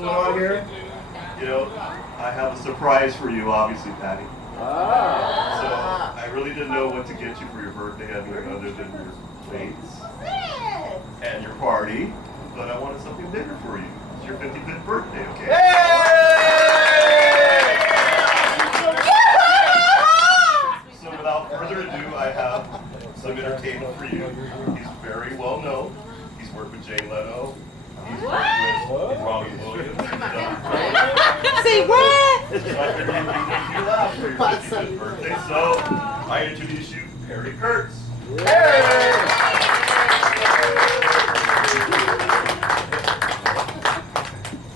going on here? You know, I have a surprise for you, obviously, Patty. So I really didn't know what to get you for your birthday, other than your plates and your party, but I wanted something bigger for you. It's your 55th birthday, okay? So without further ado, I have some entertainment for you. He's very well known. He's worked with Jay Leno. He's worked with Robbie Williams. Say what? So I figured he'd make you laugh for your 55th birthday. So I introduce you, Perry Kurtz.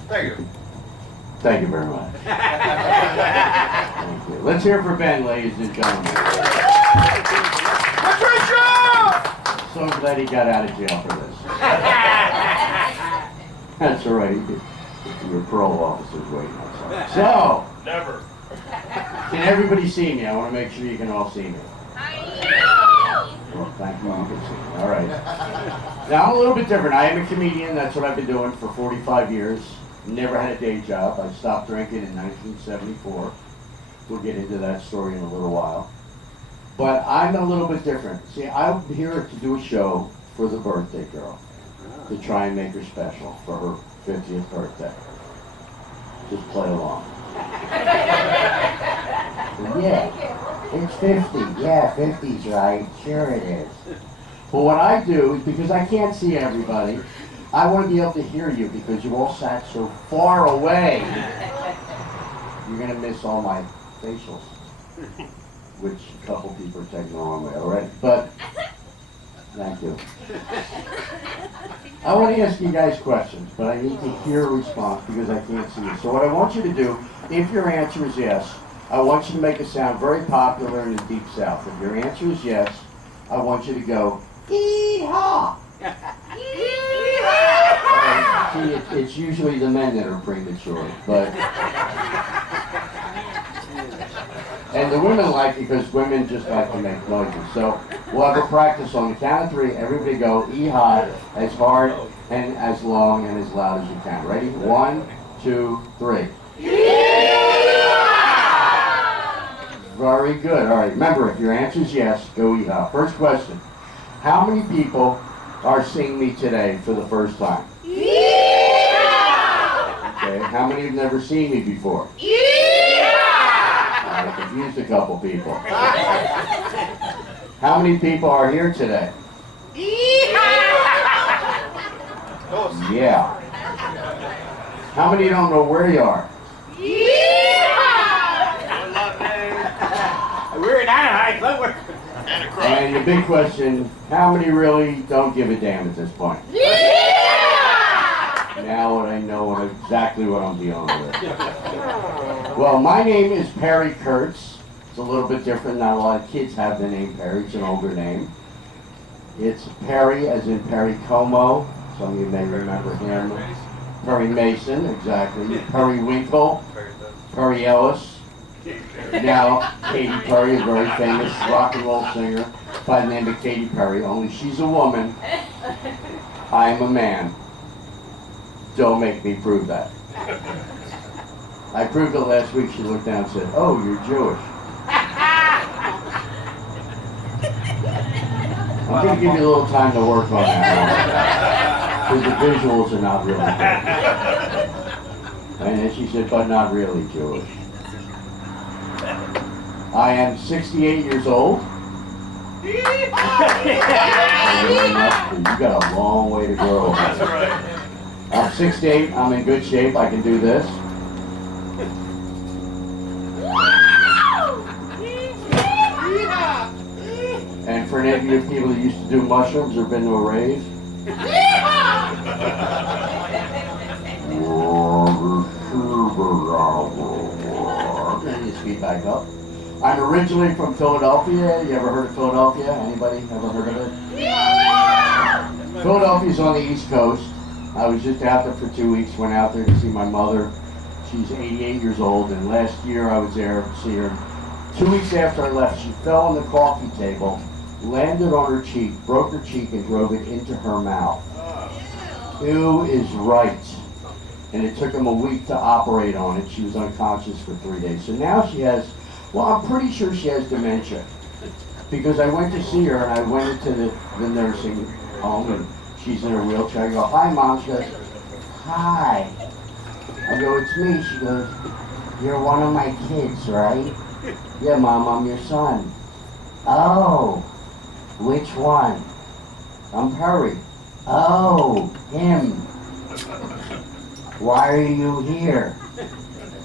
Thank you. Thank you very much. Thank you. Let's hear for Ben, ladies and gentlemen. Patricia! So glad he got out of jail for this. That's all right. Your parole officer's waiting outside. So, Never. can everybody see me? I want to make sure you can all see me. Well, thank you. You can see me. All right. Now, I'm a little bit different. I am a comedian. That's what I've been doing for 45 years. Never had a day job. I stopped drinking in 1974. We'll get into that story in a little while. But I'm a little bit different. See, I'm here to do a show for the birthday girl, to try and make her special for her 50th birthday. Just play along. Yeah, it's 50. Yeah, 50's right. Sure it is. But what I do is, because I can't see everybody, I want to be able to hear you because you all sat so far away. You're going to miss all my facials, which a couple people are taking the wrong way already. But, thank you. I want to ask you guys questions, but I need to hear a response because I can't see you. So what I want you to do, if your answer is yes, I want you to make it sound very popular in the Deep South. If your answer is yes, I want you to go, hee-haw! See, it's usually the men that are premature, but... And the women like it because women just like to make noises. So we'll have a practice on the count of 3. Everybody go hee-haw as hard and as long and as loud as you can. Ready? 1, 2, 3. Very good. All right. Remember, if your answer is yes, go hee-haw. First question. How many people are seeing me today for the first time? Okay. How many have never seen me before? I confused a couple people. How many people are here today? Yeah. How many don't know where you are? We're in Anaheim, but we're... And the big question, how many really don't give a damn at this point? Now I know exactly what I'm dealing with. Well, my name is Perry Kurtz. It's a little bit different. Not a lot of kids have the name Perry. It's an older name. It's Perry as in Perry Como. Some of you may remember him. Perry Mason, exactly. Perry Winkle. Perry Ellis. Now, Katy Perry, a very famous rock and roll singer by the name of Katy Perry. Only she's a woman. I am a man. Don't make me prove that. I proved it last week. She looked down and said, "Oh, you're Jewish." I'm going to give you a little time to work on that one, because the visuals are not really good. And then she said, "But not really Jewish." I am 68 years old. You got a long way to go. That's right. I'm 6'8", I'm in good shape, I can do this. And for any of you people that used to do mushrooms or been to a rave. And you speed back up. I'm originally from Philadelphia. You ever heard of Philadelphia? Anybody ever heard of it? Philadelphia's on the East Coast. I was just out there for 2 weeks, went out there to see my mother. She's 88 years old, and last year I was there to see her. 2 weeks after I left, she fell on the coffee table, landed on her cheek, broke her cheek, and drove it into her mouth. Ew is right. and it took them a week to operate on it. She was unconscious for 3 days. So now she has, well, I'm pretty sure she has dementia. Because I went to see her, and I went into the nursing home, and she's in a wheelchair. I go, hi, Mom. She goes, hi. I go, it's me. She goes, you're one of my kids, right? Yeah, Mom, I'm your son. Oh, which one? I'm Perry. Oh, him. Why are you here?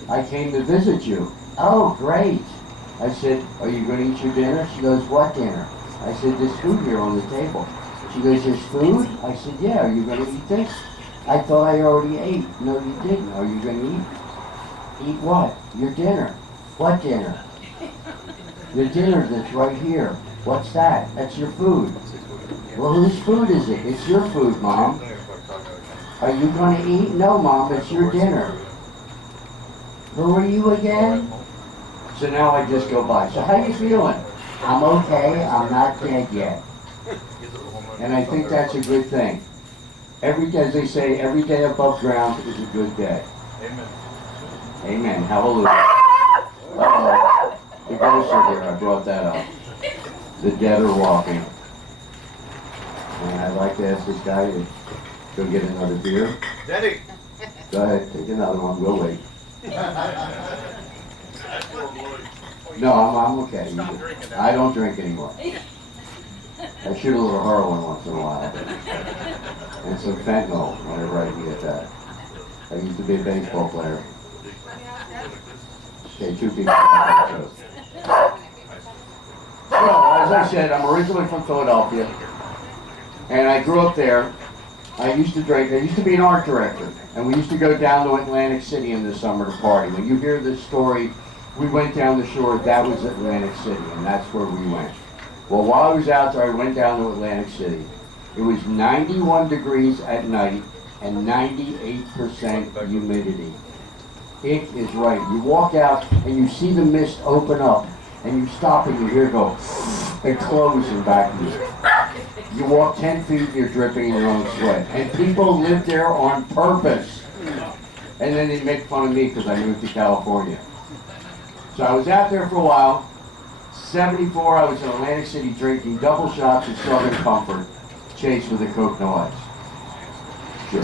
I came to visit you. Oh, great. I said, are you going to eat your dinner? She goes, what dinner? I said, there's food here on the table. She goes, there's food? I said, yeah, are you going to eat this? I thought I already ate. No, you didn't. Are you going to eat? Eat what? Your dinner. What dinner? The dinner that's right here. What's that? That's your food. Well, whose food is it? It's your food, Mom. Are you going to eat? No, Mom, it's your dinner. Who are you again? So now I just go by. So how you feeling? I'm okay. I'm not dead yet. And I think that's a good thing. Every day, as they say, every day above ground is a good day. Amen. Amen. Hallelujah. Uh-oh. The ghosts are there. I brought that up. The dead are walking. And I'd like to ask this guy to go get another beer. Daddy. Go ahead, take another one. We'll wait. No, I'm okay. I don't drink anymore. I shoot a little heroin once in a while. And some fentanyl whenever I can get that. I used to be a baseball player. Okay, 2 people. So, as I said, I'm originally from Philadelphia. And I grew up there. I used to drink. I used to be an art director. And we used to go down to Atlantic City in the summer to party. When you hear this story, we went down the shore. That was Atlantic City, and that's where we went. Well, while I was out there, I went down to Atlantic City. It was 91 degrees at night and 98% humidity. It is right. You walk out and you see the mist open up, and you stop and you hear it go and closing back to you. You walk 10 feet and you're dripping in your own sweat. And people live there on purpose. And then they make fun of me because I moved to California. So I was out there for a while. 74, I was in Atlantic City drinking double shots of Southern Comfort, chased with a Coke No Ice. Sure.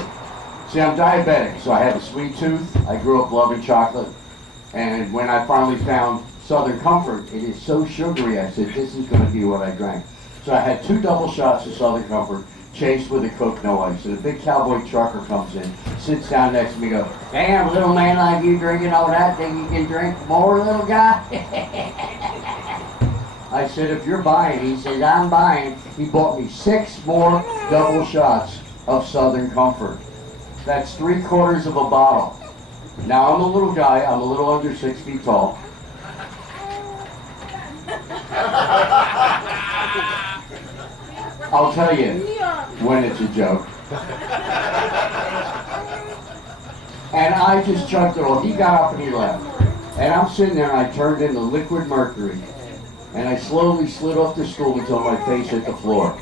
See, I'm diabetic, so I have a sweet tooth. I grew up loving chocolate. And when I finally found Southern Comfort, it is so sugary, I said, this is going to be what I drank. So I had 2 double shots of Southern Comfort, chased with a Coke No Ice. And a big cowboy trucker comes in, sits down next to me, goes, damn, little man like you drinking all that, think you can drink more, little guy? I said, if you're buying, he said, I'm buying. He bought me 6 more double shots of Southern Comfort. That's 3/4 of a bottle. Now I'm a little guy, I'm a little under 6 feet tall. I'll tell you when it's a joke. And I just chugged it all. He got up and he left. And I'm sitting there and I turned into liquid mercury. And I slowly slid off the stool until my face hit the floor.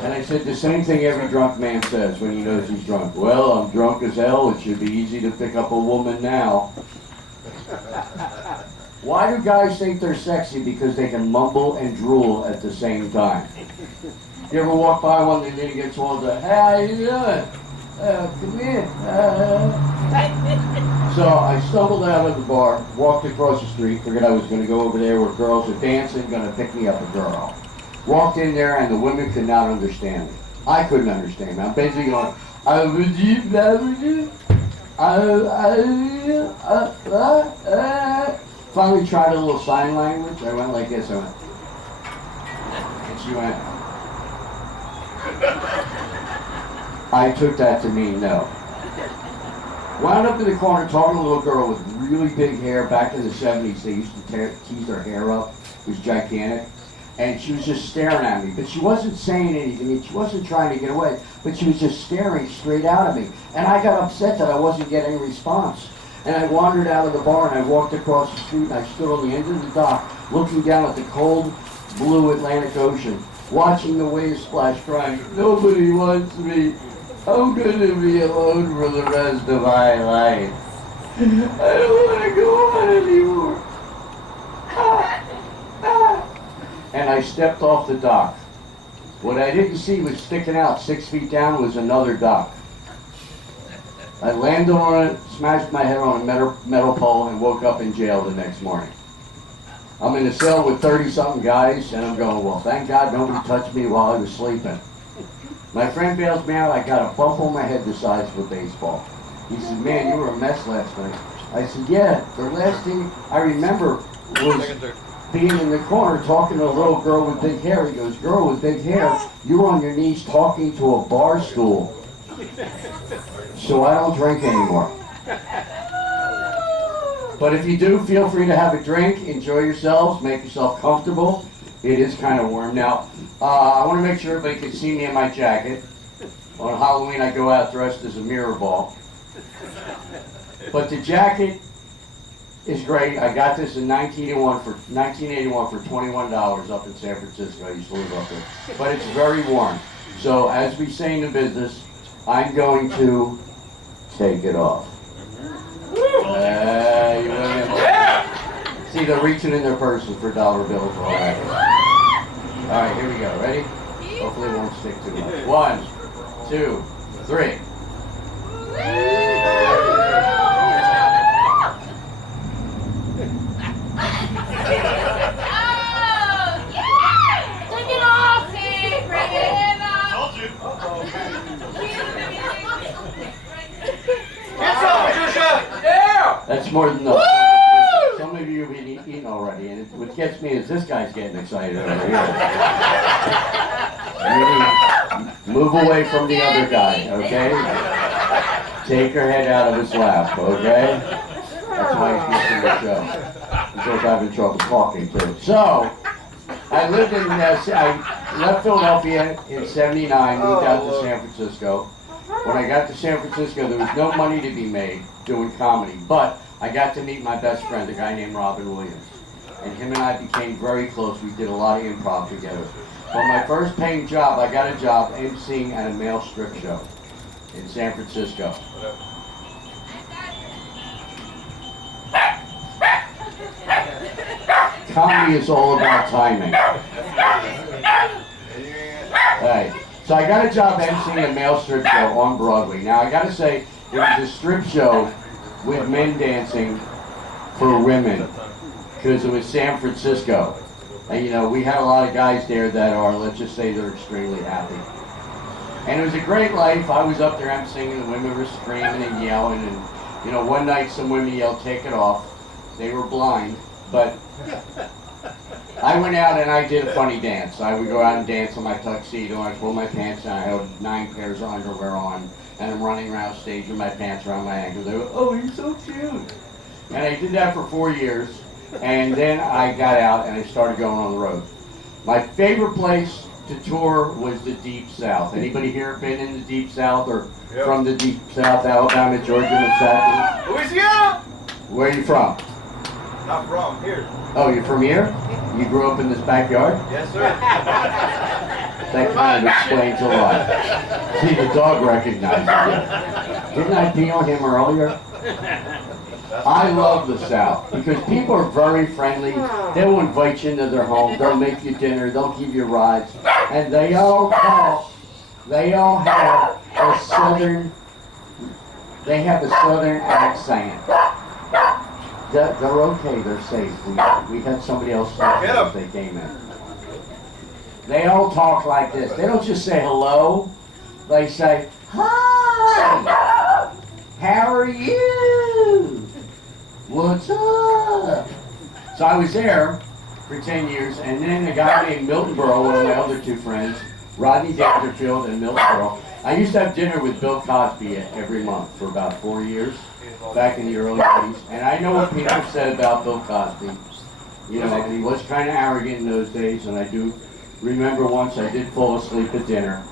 And I said the same thing every drunk man says when he knows he's drunk. Well, I'm drunk as hell. It should be easy to pick up a woman now. Why do guys think they're sexy? Because they can mumble and drool at the same time. You ever walk by one and then he gets all the, hey, how you doing? Come here. So I stumbled out of the bar, walked across the street, figured I was going to go over there where girls are dancing, going to pick me up a girl. Walked in there and the women could not understand me. I couldn't understand me. I'm basically going, finally tried a little sign language. I went like this. I went, and she went. I took that to mean no. Wound up in the corner talking to a little girl with really big hair. Back in the 70s, they used to tease her hair up. It was gigantic. And she was just staring at me. But she wasn't saying anything. And she wasn't trying to get away. But she was just staring straight out at me. And I got upset that I wasn't getting a response. And I wandered out of the bar and I walked across the street and I stood on the end of the dock looking down at the cold blue Atlantic Ocean, watching the waves splash, crying, nobody wants me. I'm gonna be alone for the rest of my life. I don't want to go on anymore. And I stepped off the dock. What I didn't see was sticking out 6 feet down was another dock. I landed on it, smashed my head on a metal pole, and woke up in jail the next morning. I'm in a cell with 30-something guys, and I'm going, well, thank God nobody touched me while I was sleeping. My friend bails me out. I got a bump on my head the size of a baseball. He said, man, you were a mess last night. I said, yeah, the last thing I remember was being in the corner talking to a little girl with big hair. He goes, girl with big hair, you were on your knees talking to a bar stool. So I don't drink anymore. But if you do, feel free to have a drink, enjoy yourselves, make yourself comfortable. It is kind of warm. Now, I want to make sure everybody can see me in my jacket. On Halloween, I go out dressed as a mirror ball. But the jacket is great. I got this in 1981 for $21 up in San Francisco. I used to live up there. But it's very warm. So as we say in the business, I'm going to take it off. You women. See, they're reaching in their purses for dollar bills already. All right, here we go. Ready? Hopefully it won't stick too much. 1, 2, 3. That's more than enough. Some of you have been eating already, and what gets me is this guy's getting excited over here. Move away from the other guy, okay? Take your head out of his lap, okay? That's why he's missing the show. He's also having trouble talking too. So, I lived in, I left Philadelphia in '79, moved out to San Francisco. When I got to San Francisco, there was no money to be made doing comedy, but I got to meet my best friend, a guy named Robin Williams. And him and I became very close. We did a lot of improv together. For my first paying job, I got a job emceeing at a male strip show in San Francisco. Comedy is all about timing. Right. So I got a job emceeing a male strip show on Broadway. Now I got to say, it was a strip show with men dancing for women, because it was San Francisco. And you know, we had a lot of guys there that are, let's just say they're extremely happy. And it was a great life. I was up there emceeing, and the women were screaming and yelling, and you know, one night some women yelled, take it off. They were blind, but I went out and I did a funny dance. I would go out and dance in my tuxedo, and I pull my pants down, I had 9 pairs of underwear on, and I'm running around stage with my pants around my ankles. They were, oh, you're so cute. And I did that for 4 years, and then I got out and I started going on the road. My favorite place to tour was the Deep South. Anybody here been in the Deep South or from the Deep South, Alabama, Georgia, Mississippi? Louisiana! Where are you from? Not from here. Oh, you're from here? You grew up in this backyard? Yes, sir. That kind of explains a lot. See, the dog recognizes you. Didn't I pee on him earlier? I love the South because people are very friendly. They'll invite you into their home. They'll make you dinner. They'll give you rides. And they all have a southern accent. They're okay. They're safe. We had somebody else talk as they came in. They all talk like this. They don't just say hello. They say, hi, how are you? What's up? So I was there for 10 years, and then a guy named Milton Berle, one of my other 2 friends, Rodney Dangerfield and Milton Berle. I used to have dinner with Bill Cosby every month for about 4 years, back in the early 80s. And I know what people said about Bill Cosby. You know, he was kind of arrogant in those days, and I do remember once I did fall asleep at dinner.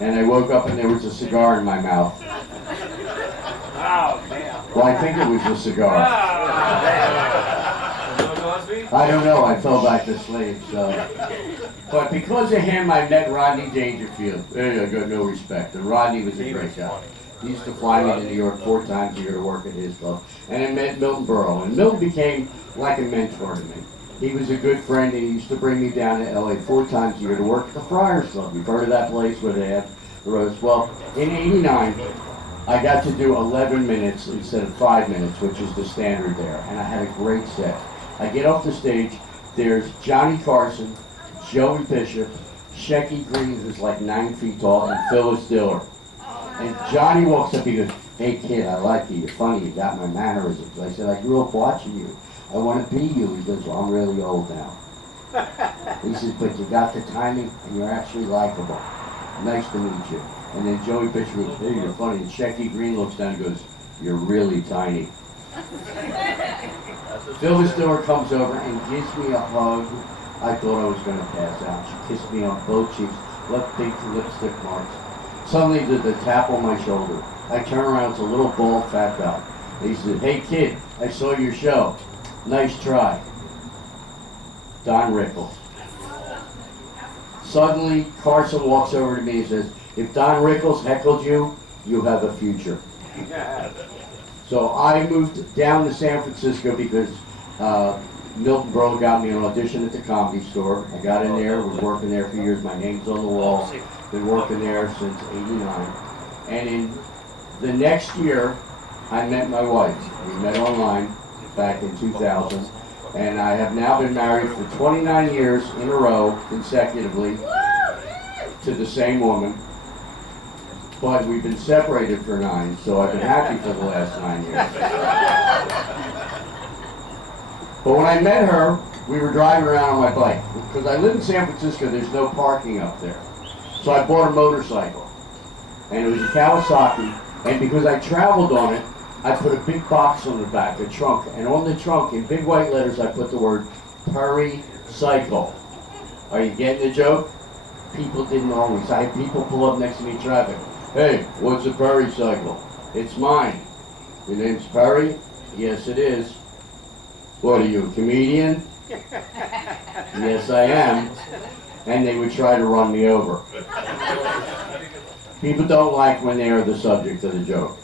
And I woke up and there was a cigar in my mouth. Oh, damn. Well, I think it was a cigar. I don't know, I fell back to sleep, so. But because of him, I met Rodney Dangerfield. Hey, I got no respect. And Rodney was a great guy. He used to fly me to New York 4 times a year to work at his club. And I met Milton Berle. And Milton became like a mentor to me. He was a good friend, and he used to bring me down to LA 4 times a year to work at the Friars Club. You've heard of that place where they have the roast? Well, in '89, I got to do 11 minutes instead of 5 minutes, which is the standard there. And I had a great set. I get off the stage, there's Johnny Carson, Joey Bishop, Shecky Green, who's like 9 feet tall, and Phyllis Diller. And Johnny walks up, he goes, "Hey kid, I like you, you're funny, you got my mannerisms." I said, "I grew up watching you. I want to be you." He goes, "Well, I'm really old now." He says, "But you got the timing, and you're actually likable. Nice to meet you." And then Joey Bishop goes, "Hey, you're funny." And Shecky Green looks down and goes, "You're really tiny." Phyllis Diller comes over and gives me a hug. I thought I was going to pass out. She kissed me on both cheeks, left big lipstick marks. Suddenly, the tap on my shoulder. I turn around, it's a little bald, fat guy. He said, "Hey kid, I saw your show. Nice try." Don Rickles. Suddenly, Carson walks over to me and says, "If Don Rickles heckled you, you have a future." So I moved down to San Francisco because Milton Berle got me an audition at the Comedy Store. I got in there, was working there for years. My name's on the wall. Been working there since '89. And in the next year, I met my wife. We met online back in 2000. And I have now been married for 29 years in a row, consecutively, to the same woman. But we've been separated for 9, so I've been happy for the last 9 years. But when I met her, we were driving around on my bike. Because I live in San Francisco, there's no parking up there. So I bought a motorcycle. And it was a Kawasaki. And because I traveled on it, I put a big box on the back, a trunk. And on the trunk, in big white letters, I put the word Perry Cycle. Are you getting the joke? People didn't always. I had people pull up next to me in traffic. "Hey, what's a Perry Cycle?" "It's mine." "Your name's Perry?" "Yes, it is." "What are you, a comedian?" "Yes, I am." And they would try to run me over. People don't like when they are the subject of the joke.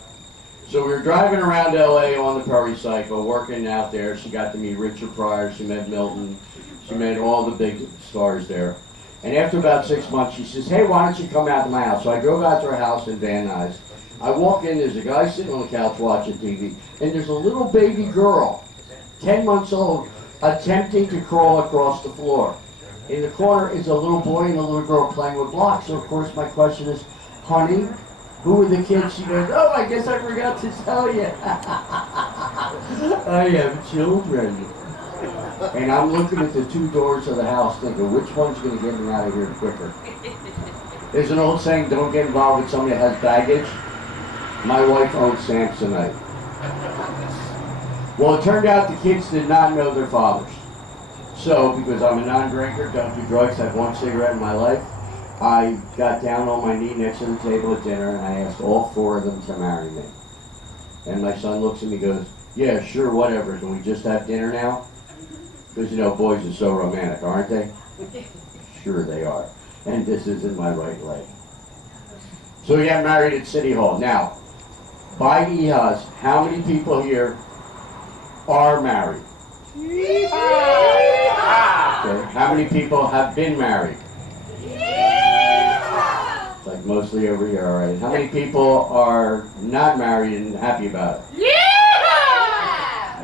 So we were driving around LA on the Perry Cycle, working out there. She got to meet Richard Pryor, she met Milton, she met all the big stars there. And after about 6 months, she says, "Hey, why don't you come out to my house?" So I drove out to her house in Van Nuys. I walk in, there's a guy sitting on the couch watching TV, and there's a little baby girl, 10 months old, attempting to crawl across the floor. In the corner is a little boy and a little girl playing with blocks. So of course my question is, "Honey, who are the kids?" She goes, "Oh, I guess I forgot to tell you. I have children." And I'm looking at the 2 doors of the house thinking, which one's going to get me out of here quicker? There's an old saying, don't get involved with somebody that has baggage. My wife owns Samsonite. Well, it turned out the kids did not know their fathers. So, because I'm a non-drinker, don't do drugs, had 1 cigarette in my life, I got down on my knee next to the table at dinner and I asked all 4 of them to marry me. And my son looks at me and goes, "Yeah, sure, whatever. Can we just have dinner now?" Because, you know, boys are so romantic, aren't they? Sure they are. And this isn't my right leg. So we got married at City Hall. Now, by EHAs, how many people here are married? Okay. How many people have been married? It's like mostly over here, all right. How many people are not married and happy about it?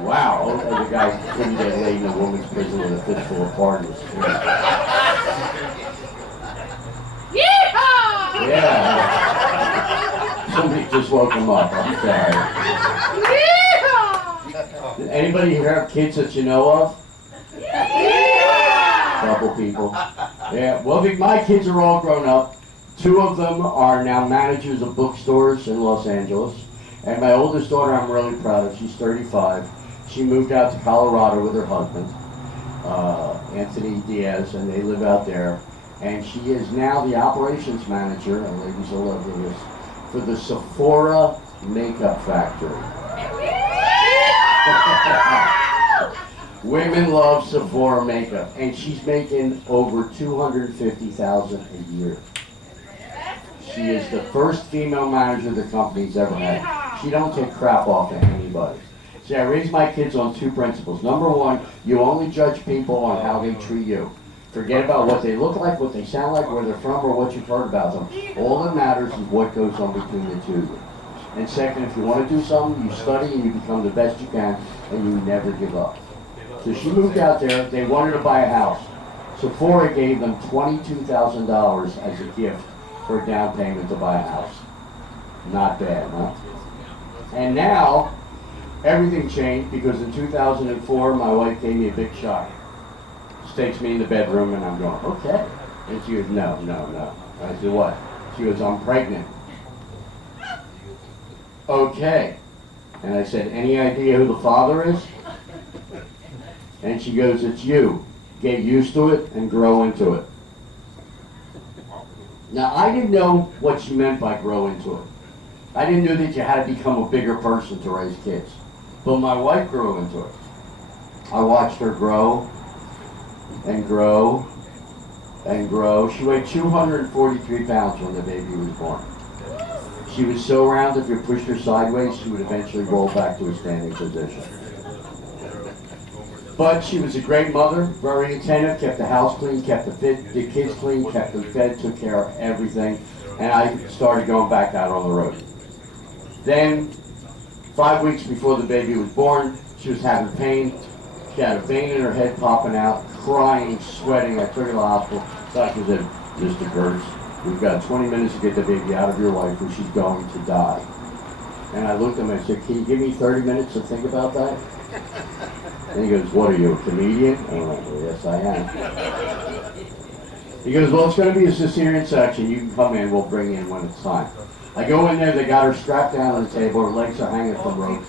Wow, the guy couldn't get laid in a woman's prison with a fistful of partners. Yeah. Somebody just woke him up, I'm sorry. Anybody here have kids that you know of? Couple people. Yeah, well, my kids are all grown up. 2 of them are now managers of bookstores in Los Angeles. And my oldest daughter I'm really proud of, she's 35. She moved out to Colorado with her husband, Anthony Diaz, and they live out there. And she is now the operations manager, and ladies will love this, for the Sephora makeup factory. Women love Sephora makeup, and she's making over $250,000 a year. She is the first female manager the company's ever had. She don't take crap off of anybody. See, I raised my kids on two principles. Number one, you only judge people on how they treat you. Forget about what they look like, what they sound like, where they're from, or what you've heard about them. All that matters is what goes on between the two of you. And second, if you want to do something, you study and you become the best you can, and you never give up. So she moved out there. They wanted to buy a house. Sephora gave them $22,000 as a gift for a down payment to buy a house. Not bad, huh? And now, everything changed because in 2004, my wife gave me a big shock. She takes me in the bedroom and I'm going, okay. And she goes, no. I said, what? She goes, I'm pregnant. Okay. And I said, any idea who the father is? And she goes, it's you. Get used to it and grow into it. Now, I didn't know what she meant by grow into it. I didn't know that you had to become a bigger person to raise kids. But my wife grew into it. I watched her grow and grow and grow. She weighed 243 pounds when the baby was born. She was so round if you pushed her sideways, she would eventually roll back to a standing position. But she was a great mother, very attentive, kept the house clean, kept the kids clean, kept them fed, took care of everything. And I started going back out on the road. Then, 5 weeks before the baby was born, she was having pain. She had a vein in her head popping out, crying, sweating. I took her to the hospital. Doctor said, Mr. Kurtz, we've got 20 minutes to get the baby out of your life or she's going to die. And I looked at him and I said, can you give me 30 minutes to think about that? And he goes, what are you, a comedian? And I went, well, yes, I am. He goes, well, it's going to be a cesarean section. You can come in. We'll bring you in when it's time. I go in there. They got her strapped down on the table. Her legs are hanging from ropes.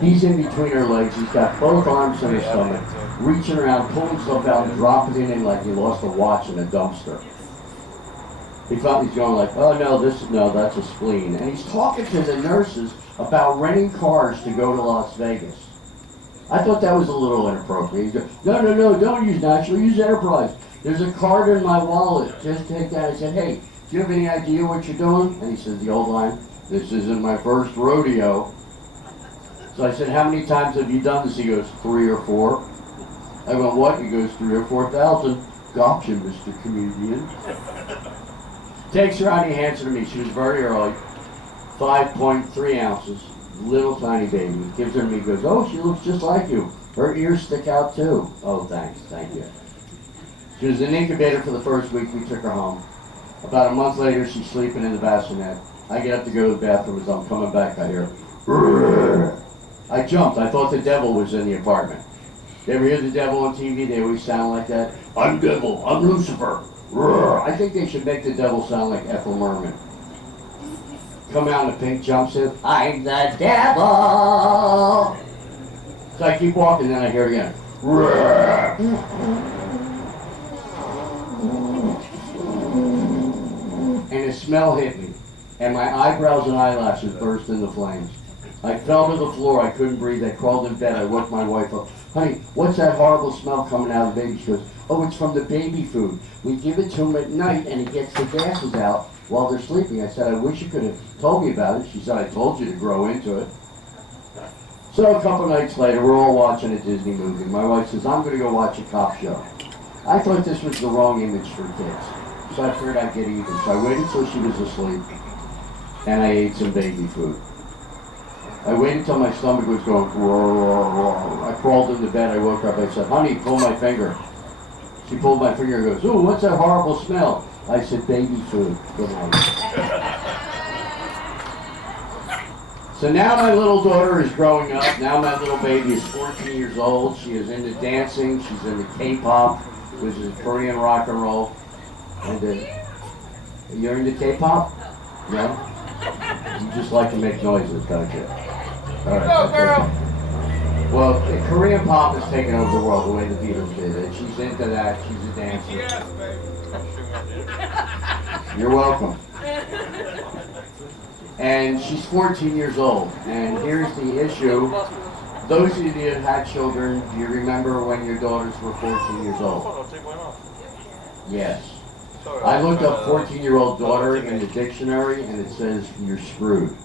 He's in between her legs. He's got both arms in her stomach, reaching around, pulling stuff out and dropping it in like he lost a watch in a dumpster. He thought he's going like, oh, no, that's a spleen. And he's talking to the nurses about renting cars to go to Las Vegas. I thought that was a little inappropriate. He goes, no, don't use National, use Enterprise. There's a card in my wallet. Just take that. I said, hey, do you have any idea what you're doing? And he said the old line, this isn't my first rodeo. So I said, how many times have you done this? He goes, 3 or 4. I went, what? He goes, 3,000 or 4,000. Gotcha, Mr. Comedian. Takes her out and he hands her to me. She was very early. 5.3 ounces. Little tiny baby. Gives her to me. Goes, oh, she looks just like you. Her ears stick out too. Oh, thanks. Thank you. She was in incubator for the first week. We took her home. About a month later, she's sleeping in the bassinet. I get up to go to the bathroom. As I'm coming back, I hear, "Rrrr." I jumped. I thought the devil was in the apartment. You ever hear the devil on TV? They always sound like that. I'm devil. I'm Lucifer. Rrrr. I think they should make the devil sound like Ethel Merman. Come out in a pink jumpsuit. I'm the devil. So I keep walking, then I hear it again. Rrrr. And the smell hit me, and my eyebrows and eyelashes burst into flames. I fell to the floor. I couldn't breathe. I crawled in bed. I woke my wife up. Honey, what's that horrible smell coming out of the baby? She goes, oh, it's from the baby food. We give it to him at night, and he gets the gases out while they're sleeping. I said, I wish you could have told me about it. She said, I told you to grow into it. So a couple nights later, we're all watching a Disney movie. My wife says, I'm going to go watch a cop show. I thought this was the wrong image for kids. So I figured I'd get even. So I waited till she was asleep, and I ate some baby food. I waited till my stomach was going, whoa. I crawled into bed. I woke up. I said, honey, pull my finger. She pulled my finger and goes, ooh, what's that horrible smell? I said, baby food. Good night. So now my little daughter is growing up. Now my little baby is 14 years old. She is into dancing. She's into K-pop, which is Korean rock and roll. And you're into K-pop? No? You just like to make noises, don't you? All right. Go, girl! Okay. Well, Korean pop has taken over the world the way the Beatles did it. She's into that. She's a dancer. Yes, baby. You're welcome. And she's 14 years old. And here's the issue. those of you that had children, do you remember when your daughters were 14 years old? Yes. I looked up 14-year-old daughter in the dictionary and it says you're screwed.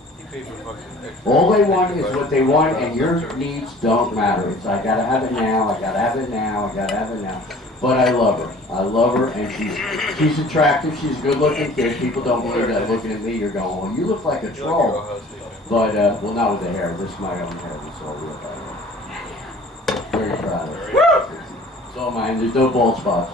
All they want is what they want and your needs don't matter. It's I gotta have it now, I gotta have it now, I gotta have it now. But I love her. I love her and she's attractive, she's a good looking kid. People don't believe that looking at me, you're going, well, you look like a troll. But, well, not with the hair. This is my own hair. It's all real by the way. Very proud of it. It's all mine. There's no bald spots.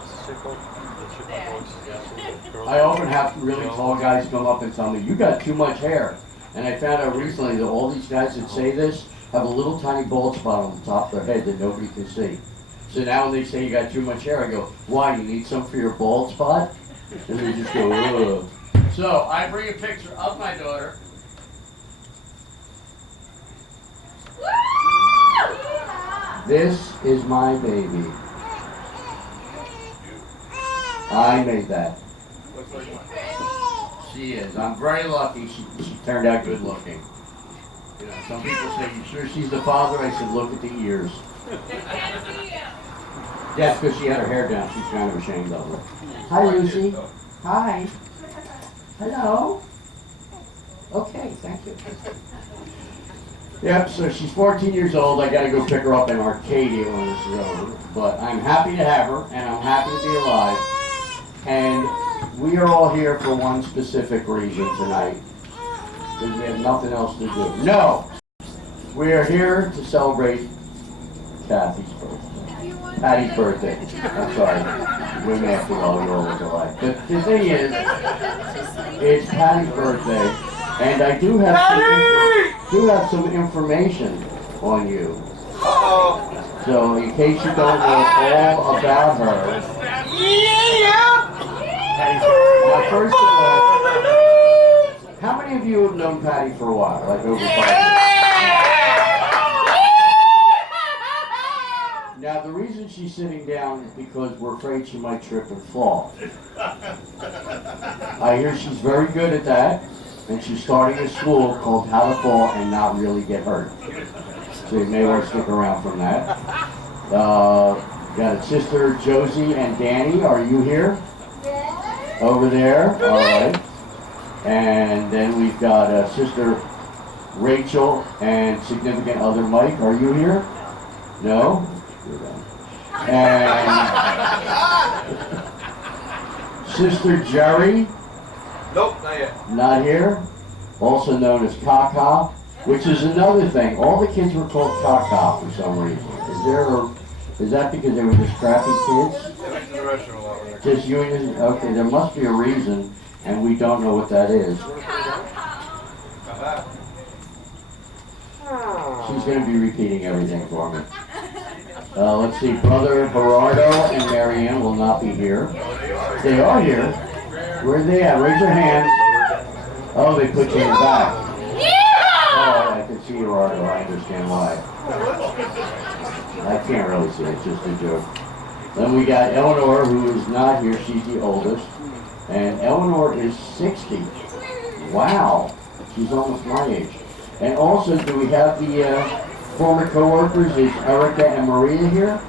I often have really tall guys come up and tell me, you got too much hair. And I found out recently that all these guys that say this have a little tiny bald spot on the top of their head that nobody can see. So now when they say you got too much hair, I go, why, you need some for your bald spot? And they just go, ugh. So I bring a picture of my daughter. This is my baby. I made that. She is. I'm very lucky. She turned out good looking. You know, some people say, you sure she's the father? I said, look at the ears. That's because she had her hair down. She's kind of ashamed of it. Hi, Lucy. Hi. Hello. Okay, thank you. Yep, so she's 14 years old. I got to go pick her up in Arcadia when this is over. But I'm happy to have her, and I'm happy to be alive. And we are all here for one specific reason tonight. Because we have nothing else to do. No! We are here to celebrate Kathy's birthday. Patty's birthday. I'm sorry. Women after all, we all look alike. But the thing is, it's Patty's birthday. And I do have some information on you. So in case you don't know all about her. Now first of all, how many of you have known Patty for a while? Like over 5 years? Now the reason she's sitting down is because we're afraid she might trip and fall. I hear she's very good at that. And she's starting a school called How to Fall and Not Really Get Hurt. So you may want to stick around from that. Got a sister Josie and Danny. Are you here? Over there. All right. And then we've got sister Rachel and significant other Mike. Are you here? No? And sister Jerry. Nope, not yet. Not here. Also known as Kaka, which is another thing. All the kids were called Kaka for some reason. Is that because they were just crappy kids? Just you and okay, there must be a reason, and we don't know what that is. She's going to be repeating everything for me. Let's see, Brother Gerardo and Marianne will not be here. They are here. Where are they at? Raise your hand. Oh, they put you in the back. Oh, I can see Gerardo. I understand why. I can't really see it. It's just a joke. Then we got Eleanor, who is not here. She's the oldest. And Eleanor is 60. Wow. She's almost my age. And also, do we have the former co-workers? Is Erica and Maria here?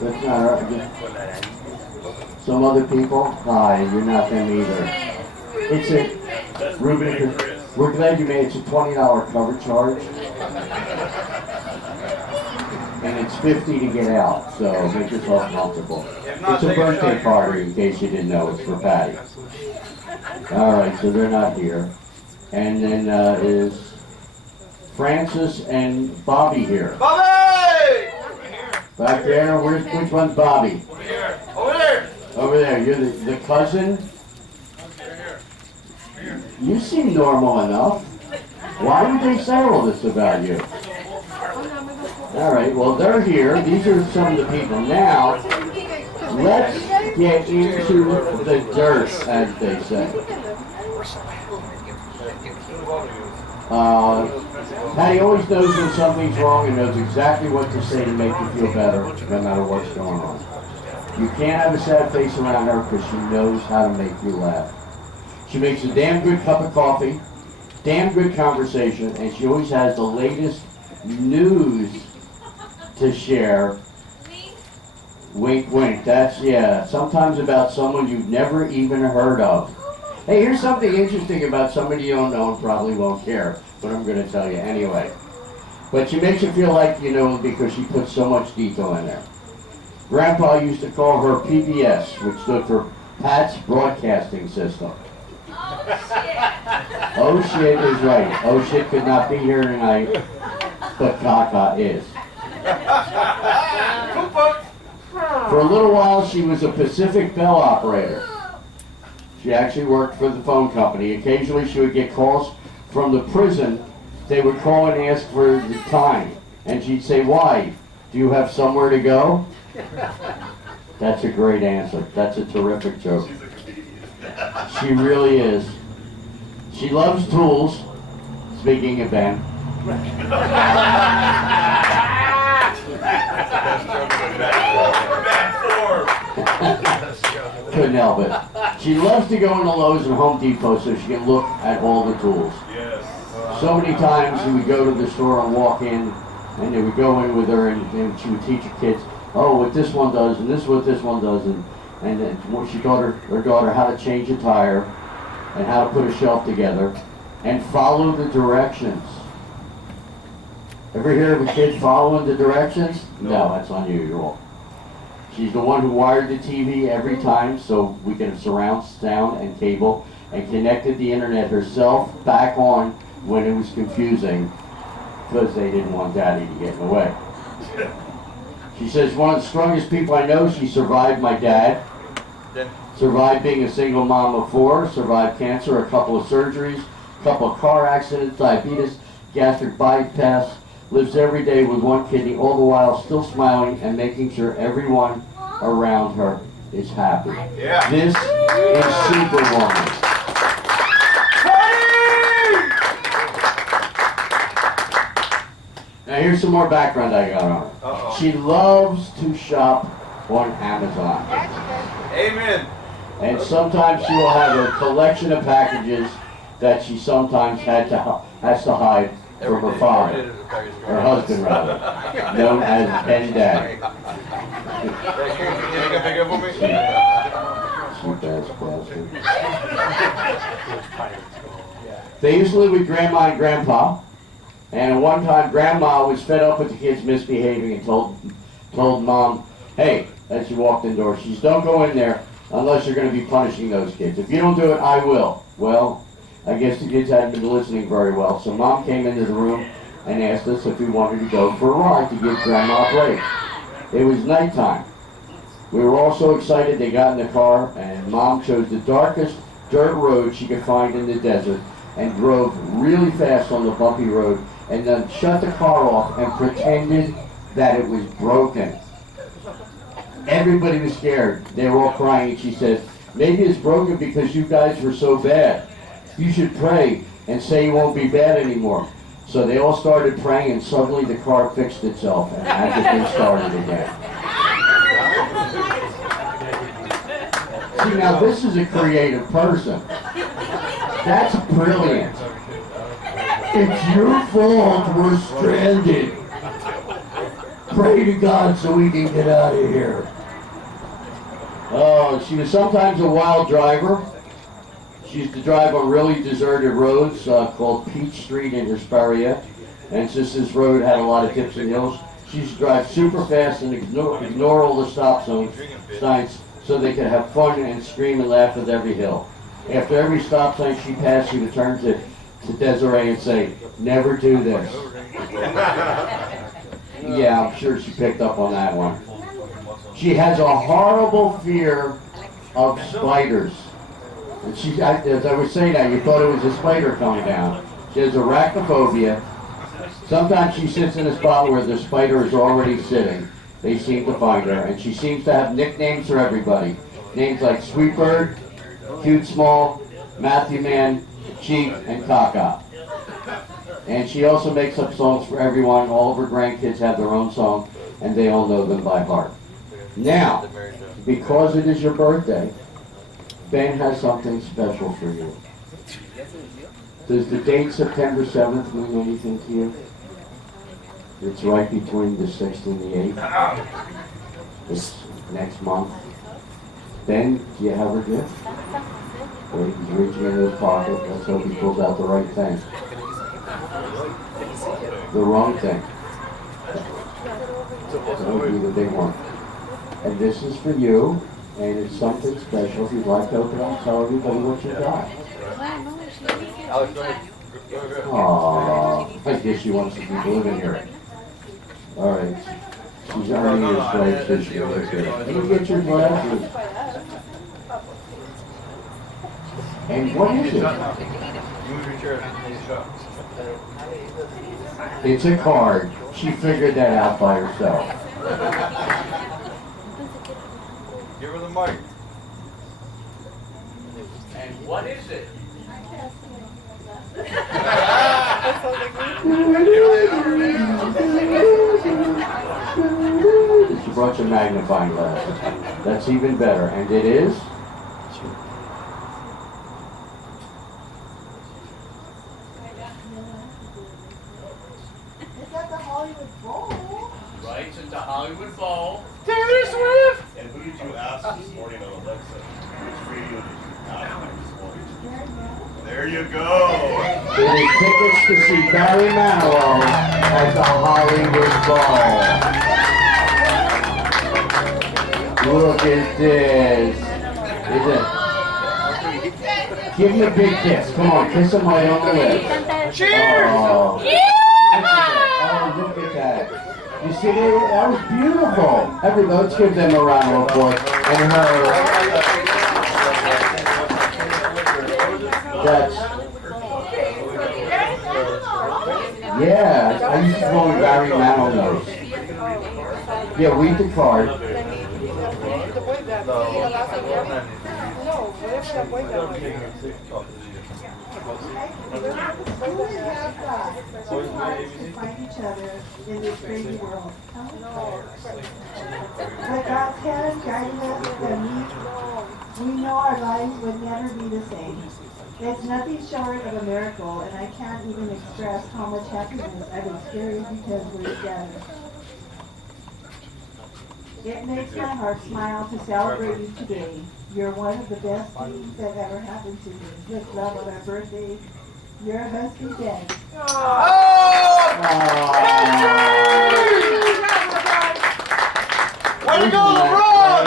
That's not her. Some other people? Hi, you're not them either. It's a, Ruben, we're glad you made it. It's a $20 cover charge. And it's $50 to get out, so make yourself comfortable. It's a birthday party, in case you didn't know. It's for Patty. Alright, so they're not here. And then is Francis and Bobby here? Bobby! Back there? Which one's Bobby? Over here. Over there. Over there. You're the cousin? You seem normal enough. Why would they say all this about you? Alright, well they're here. These are some of the people. Now, let's get into the dirt, as they say. Patty always knows when something's wrong and knows exactly what to say to make you feel better, no matter what's going on. You can't have a sad face around her because she knows how to make you laugh. She makes a damn good cup of coffee. damn good conversation, and she always has the latest news to share. Wink, wink. That's, yeah, sometimes about someone you've never even heard of. Hey, here's something interesting about somebody you don't know and probably won't care, but I'm going to tell you anyway. But she makes you feel like you know because she puts so much detail in there. Grandpa used to call her PBS, which stood for Pat's Broadcasting System. Oh shit is right. Oh shit could not be here tonight, but Kaka is. For a little while, she was a Pacific Bell operator. She actually worked for the phone company. Occasionally, she would get calls from the prison. They would call and ask for the time, and she'd say, "Why? Do you have somewhere to go?" That's a great answer. That's a terrific joke. She's a comedian. She really is. She loves tools. Speaking of Ben. Couldn't help it. She loves to go into Lowe's and Home Depot so she can look at all the tools. Yes. So many times we would go to the store and walk in, and they would go in with her, and she would teach her kids, oh, what this one does, and this is what this one does, and then she taught her daughter how to change a tire, and how to put a shelf together, and follow the directions. Ever hear of a kid following the directions? No, that's unusual. She's the one who wired the TV every time so we could have surround sound and cable, and connected the internet herself back on when it was confusing because they didn't want Daddy to get in the way. She says, one of the strongest people I know. She survived my dad, survived being a single mom of 4, survived cancer, a couple of surgeries, a couple of car accidents, diabetes, gastric bypass, lives every day with one kidney, all the while still smiling and making sure everyone around her is happy. Yeah. This is Superwoman. Now here's some more background I got on her. Uh-oh. She loves to shop on Amazon. Amen. And sometimes she will have a collection of packages that she sometimes has to hide from her father, her husband rather, known as Ben Dad. Cheap ass bastard. They used to live with Grandma and Grandpa, and at one time Grandma was fed up with the kids misbehaving and told Mom, hey, as she walked indoors, she says, don't go in there unless you're going to be punishing those kids. If you don't do it, I will. Well, I guess the kids hadn't been listening very well, so Mom came into the room and asked us if we wanted to go for a ride to give Grandma a break. It was nighttime. We were all so excited they got in the car, and Mom chose the darkest dirt road she could find in the desert and drove really fast on the bumpy road and then shut the car off and pretended that it was broken. Everybody was scared. They were all crying, and she said, maybe it's broken because you guys were so bad. You should pray and say you won't be bad anymore. So they all started praying, and suddenly the car fixed itself and everything started again. See, now this is a creative person. That's brilliant. It's your fault we're stranded. Pray to God so we can get out of here. Oh, she was sometimes a wild driver. She used to drive on really deserted roads called Peach Street in Hesperia. And since this road had a lot of dips and hills, she used to drive super fast and ignore all the stop signs so they could have fun and scream and laugh with every hill. After every stop sign she passed, she would turn to Desiree and say, never do this. Yeah, I'm sure she picked up on that one. She has a horrible fear of spiders. And she, as I was saying that, you thought it was a spider coming down. She has arachnophobia. Sometimes she sits in a spot where the spider is already sitting. They seem to find her. And she seems to have nicknames for everybody. Names like Sweet Bird, Cute Small, Matthew Man, Cheek, and Kaka. And she also makes up songs for everyone. All of her grandkids have their own song, and they all know them by heart. Now, because it is your birthday, Ben has something special for you. Does the date September 7th mean anything to you? It's right between the 6th and the 8th. It's next month. Ben, do you have a gift? Wait, he's reaching into his pocket. Let's hope he pulls out the right thing. The wrong thing. That would be the big one. And this is for you, and it's something special. If you'd like to open up, tell everybody what you got. Aww, I guess she wants to keep living here. Alright. She's earning your stripes this year. Can you get your glasses? And what is it? It's a card. She figured that out by herself. Give her the mic. And what is it? She brought your magnifying glasses. That's even better. And it is? It's at the Hollywood Bowl. Right, it's at the Hollywood Bowl. Taylor Swift! And who did you ask this morning on Alexa? Which radio did you ask this morning? There you go! It is tickets to see Barry Manilow at the Hollywood Bowl. Look at this. Is it? Give him a big kiss. Come on, kiss him right on the lips. Cheers! Oh, look at that. You see, that was beautiful. Everybody, let's give them a round of applause. And her. That's. Yeah, I used to call him Barry Manilow. Yeah, read the card. Who would have thought two hearts could find each other in this crazy world? But God's hand guided us and we know our lives would never be the same. It's nothing short of a miracle, and I can't even express how much happiness I've experienced because we're together. It makes my heart smile to celebrate you today. You're one of the best things that ever happened to me. With love on our birthday, your husband, Jen. Way to go, LeBron!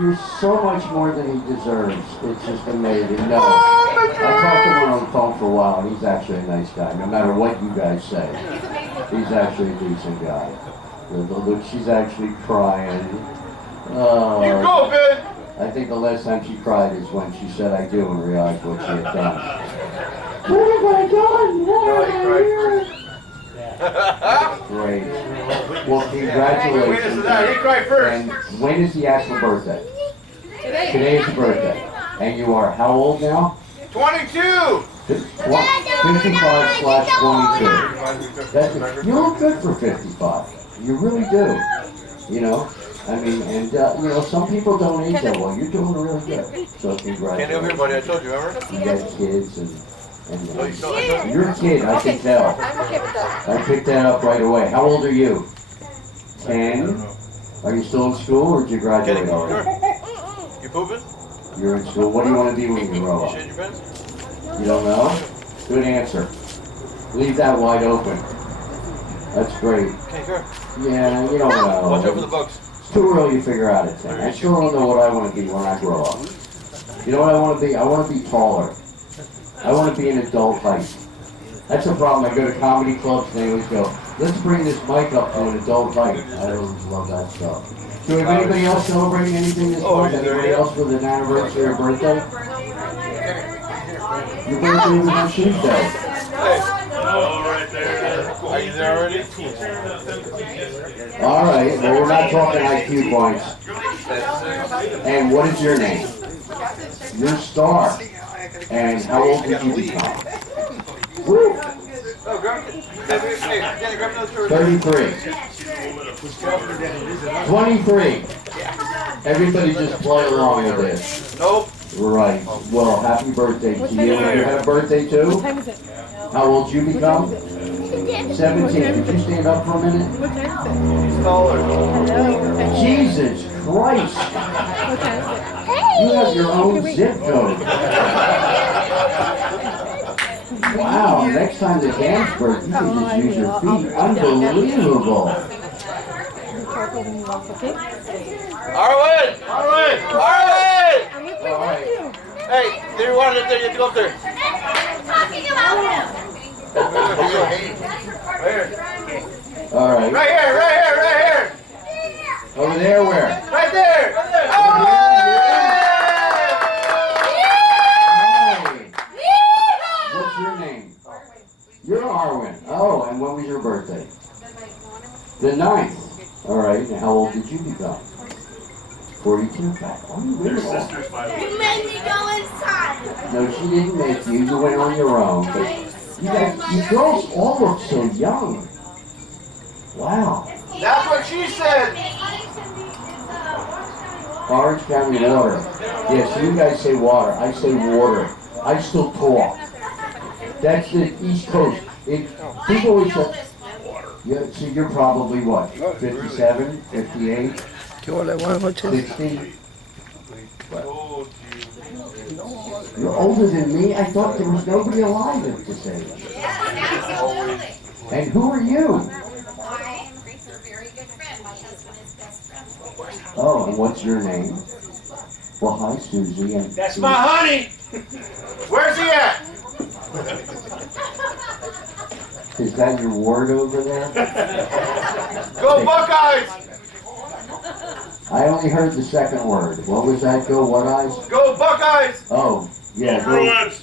You're so much more than he deserves. It's just amazing. No, I talked to him on the phone for a while, and he's actually a nice guy. No matter what you guys say, he's actually a decent guy. Look, she's actually crying. You go, Ben! I think the last time she cried is when she said "I do" and realized what she had done. What have I done? What have I done? Great. Well, congratulations. He cried first. And when is the actual birthday? Today is the birthday. And you are how old now? 22! 55/22. You look good for 55. You really do. You know? I mean, and, you know, some people don't age that well. You're doing really good. So congratulations. Can't help everybody, I told you, remember? You got kids and you're a kid, I can tell. I picked that up right away. How old are you? 10? Are you still in school or did you graduate already? You pooping? You're in school. What do you want to be when you grow up? You shit your pants? You don't know? Good answer. Leave that wide open. That's great. Okay, sure. Yeah, you don't know. Watch out for the bugs. It's too early to figure out a thing. I still don't know what I want to be when I grow up. You know what I want to be? I want to be taller. I want to be an adult height. That's the problem. I go to comedy clubs and they always go, let's bring this mic up to an adult height. I always love that stuff. Do we have anybody else celebrating anything this month? Anybody else with an anniversary or birthday? Your birthday was on Tuesday. Are you there already? All right. Well, we're not talking IQ points. And what is your name? You're Star. And how old did you become? Woo! 33. 23. Everybody just play along with this. Nope. Right. Well, happy birthday to you. You had a birthday too? What time is it? How old you become? What time is it? 17. Could you stand up for a minute? What time is it? He's taller. Hello. What time is it? Jesus Christ! What time is it? You have your own zip code. Wow, next time the dance break, you can just use your feet. Unbelievable. Okay. Arwen! Arwen! Arwen! I'm with you. Hey, there one up there. You have to go up there. Talking about him. Where? All right. Right here, right here, right here. Over there, where? Right there. Arwen! Hey. What's your name? You're Arwen. Oh, and when was your birthday? The 9th. All right. And how old did you become? 42. God, oh, you Your really are. sister's 5 You made me go inside. No, she didn't make you. You went on your own. But you girls all look so young. Wow. That's what she said. Orange County water. Yes, you guys say water. I say water. I still talk. That's the East Coast. People always say, yeah, so you're probably what? 57, 58, 60? Oh, You're older than me? I thought there was nobody alive at this age. Absolutely. And who are you? I am Grace's very good friend. My husband is best friends with. Oh, and what's your name? Well, hi, Susie. And that's my honey. Where's he at? Is that your ward over there? Go Buckeyes! I only heard the second word. What was that? Go what eyes? Go Buckeyes! Oh, yeah.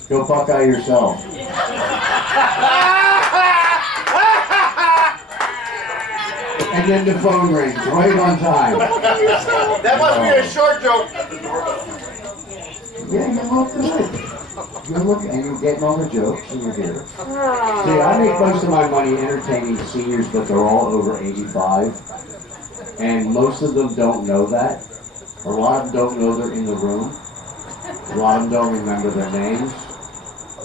Go Buckeye yourself. And then the phone rings right on time. That must be a short joke. Yeah, you look good. You look, and you're getting all the jokes, and you're here. See, I make most of my money entertaining seniors, but they're all over 85. And most of them don't know that. A lot of them don't know they're in the room. A lot of them don't remember their names.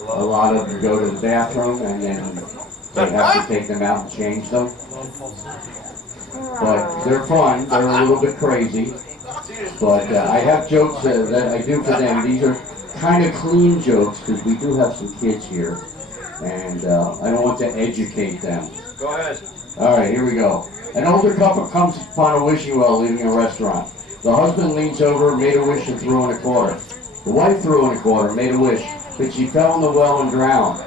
A lot of them go to the bathroom, and then they have to take them out and change them. But they're fun. They're a little bit crazy. But I have jokes that I do for them. These are kind of clean jokes because we do have some kids here. And I don't want to educate them. Go ahead. All right, here we go. An older couple comes upon a wishing well leaving a restaurant. The husband leans over, made a wish, and threw in a quarter. The wife threw in a quarter, made a wish, but she fell in the well and drowned.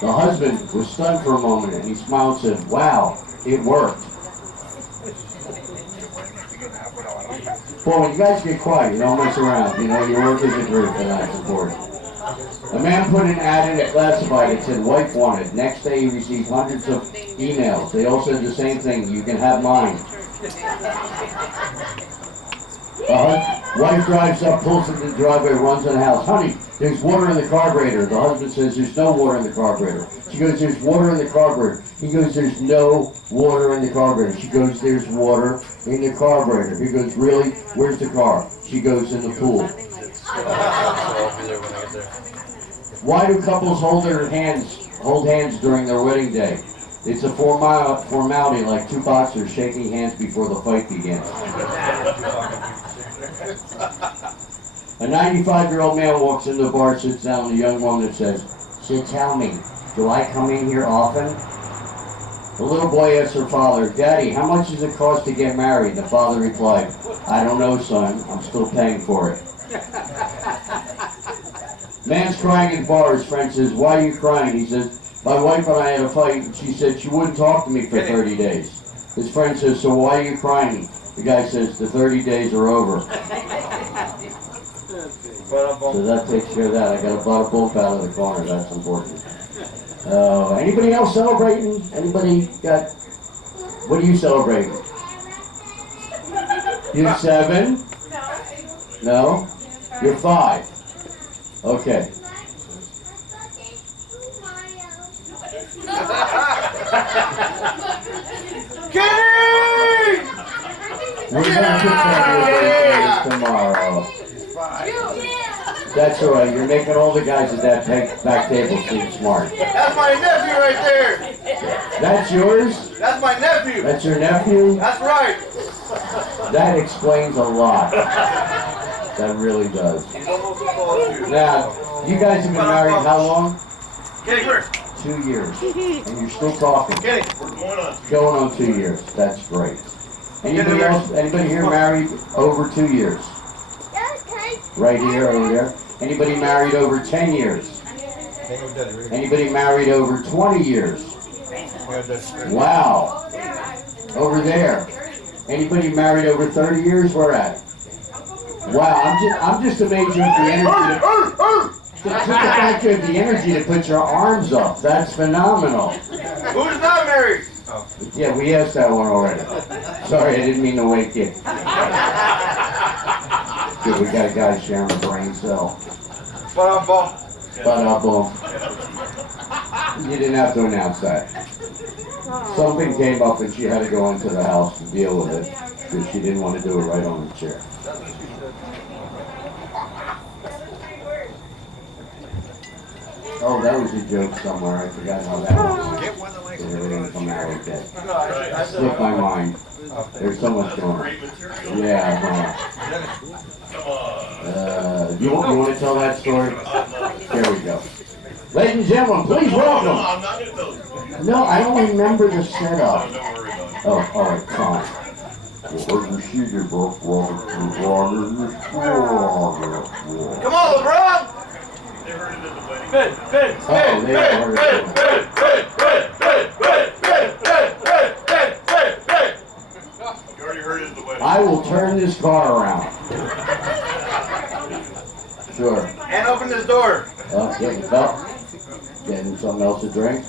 The husband was stunned for a moment, and he smiled and said, "Wow, it worked." Boy, when you guys get quiet, you don't mess around. You know, you work as a group, and that's important. A man put an ad in at Classified that said, "Wife wanted." Next day, he received hundreds of emails. They all said the same thing: "You can have mine." Wife drives up, pulls into the driveway, runs in the house. "Honey, there's water in the carburetor." The husband says, "There's no water in the carburetor." She goes, "There's water in the carburetor." He goes, "There's no water in the carburetor." She goes, "There's water in the carburetor." He goes, "Really? Where's the car?" She goes, "In the pool." I'll be there when I get there. Why do couples hold hands during their wedding day? It's a formality like two boxers shaking hands before the fight begins. A 95-year-old man walks into the bar, sits down, and a young woman says, "So tell me, do I come in here often?" The little boy asks her father, "Daddy, how much does it cost to get married?" The father replied, "I don't know, son. I'm still paying for it." Man's crying in the bar. His friend says, "Why are you crying?" He says, "My wife and I had a fight, and she said she wouldn't talk to me for 30 days. His friend says, "So why are you crying?" The guy says, "The 30 days are over." So that takes care of that. I got a bottle bump out of the corner. That's important. Anybody else celebrating? Anybody got? What are you celebrating? You're 7? No? You're 5. Okay. Kenny! We're going to tell you tomorrow. That's all right. You're making all the guys at that back table seem smart. That's my nephew right there. That's yours? That's my nephew. That's your nephew? That's right. That explains a lot. That really does. He's almost as tall as you. Now, you guys have been married how long? Kenny, come here. 2 years. And you're still talking. Kenny. We're going on. Going on 2 years. That's great. Anybody else? Anybody here married over 2 years? Right here, over there. Anybody married over 10 years? Anybody married over 20 years? Wow. Over there. Anybody married over 30 years? Where at? Wow, I'm just amazed you have the energy to fact you have the energy to put your arms up. That's phenomenal. Who's not married? Yeah, we asked that one already. Sorry, I didn't mean to wake you. Good, we got a guy sharing a brain cell. Boom. You didn't have to announce that. Something came up and she had to go into the house to deal with it because she didn't want to do it right on the chair. Oh, that was a joke somewhere. I forgot how that was. Everything come out okay. Slipped my mind. There's so much going on. Yeah. You want to tell that story? There we go. Ladies and gentlemen, please welcome. No, I don't remember the setup. Oh, all right, fine. Come on, LeBron! They heard it at the wedding. Finn! Oh, they heard it. You already heard it at the wedding. I will turn this car around. Sure. And open this door. Getting a cup. Getting something else to drink.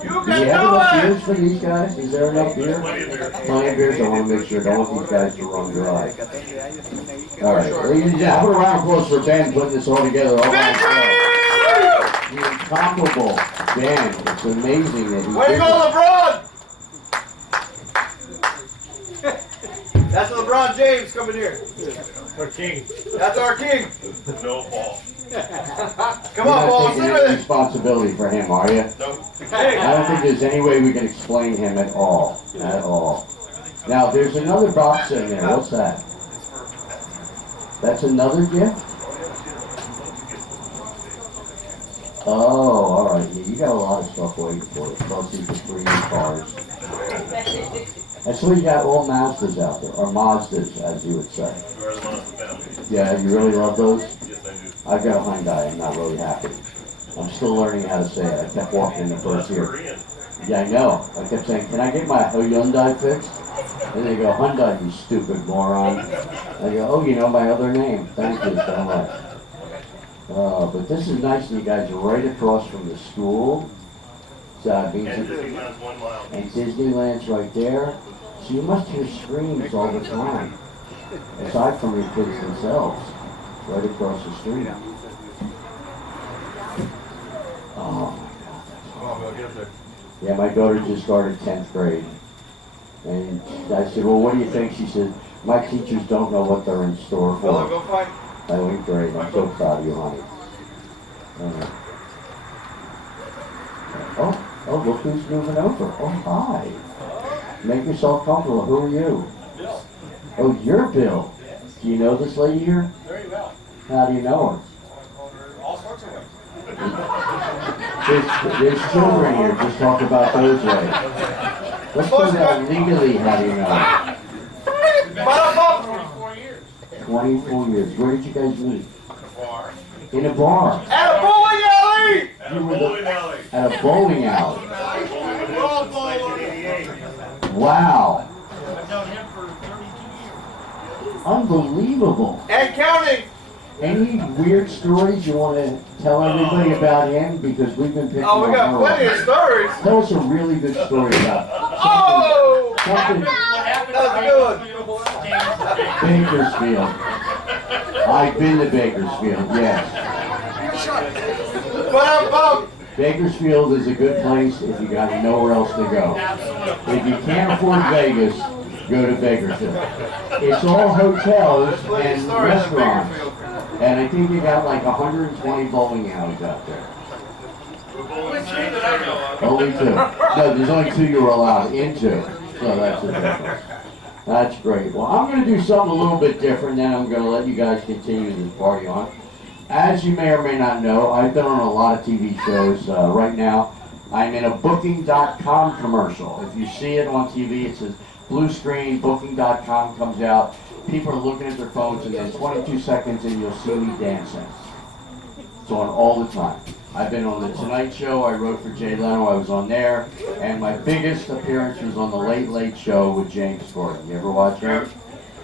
You Do we can have do enough it! beers for these guys? Is there enough beer? Plenty of beer. Plenty of beers. I want to make sure I don't want these guys to run dry. All right. Ladies and gentlemen, how about a round of applause for Ben putting this all together all by himself? The incomparable Ben. It's amazing that he Way to did go, this. LeBron! That's LeBron James coming here. Our king. That's our king. No ball. Come You're on, not Paul, taking sit any with it. responsibility for him, are you? Nope. I don't think there's any way we can explain him at all. At all. Now, there's another box in there. What's that? That's another gift? Oh, all right. Yeah, you got a lot of stuff waiting for you. Plus, these are 3 new cars. I saw you got all Mazdas out there, or Mazdas, as you would say. Yeah, you really love those? Yes, I do. I've got a Hyundai. I'm not really happy. I'm still learning how to say it. I kept walking in the first year. Korean. Yeah, I know. I kept saying, can I get my Hyundai fixed? And they go, Hyundai, you stupid moron. I go, oh, you know my other name. Thank you so much. But this is nice, and you guys are right across from the school. So it means And Disneyland's 1 mile. and Disneyland's right there. So you must hear screams all the time. Aside from your kids themselves. Right across the street. Oh my God. Yeah, my daughter just started 10th grade. And I said, well, what do you think? She said, my teachers don't know what they're in store Fella, for. go find. I went, great. I'm so proud of you, honey. Oh, look who's moving over. Oh, hi. Make yourself comfortable. Who are you? Bill. Oh, you're Bill. Do you know this lady here? Very well. How do you know her? All sorts of ways. There's children here. Just talk about those ways. Let's go down legally. How do you know her? 24 years. 24 years. Where did you guys meet? Bar. In a bar. At a bowling alley! At a bowling alley. At a bowling alley. Since 1988. Wow. I've known him for 32 years. Unbelievable. And counting! Any weird stories you want to tell everybody about him? Because we've been picking Oh, we got on plenty her. of stories. Tell us a really good story about Oh! something What happened That was Bakersfield. I've been to Bakersfield, yes. Bakersfield is a good place if you got nowhere else to go. If you can't afford Vegas, go to Bakersfield. It's all hotels and restaurants. And I think you got like 120 bowling alleys out there. Only 2. No, there's only 2 you were allowed into. So that's the difference. That's great. Well, I'm going to do something a little bit different, then I'm going to let you guys continue this party on. As you may or may not know, I've been on a lot of TV shows. Right now, I'm in a Booking.com commercial. If you see it on TV, it says blue screen, Booking.com comes out. People are looking at their phones, and then 22 seconds and you'll see me dancing. It's on all the time. I've been on The Tonight Show. I wrote for Jay Leno. I was on there. And my biggest appearance was on The Late Late Show with James Corden. You ever watch him?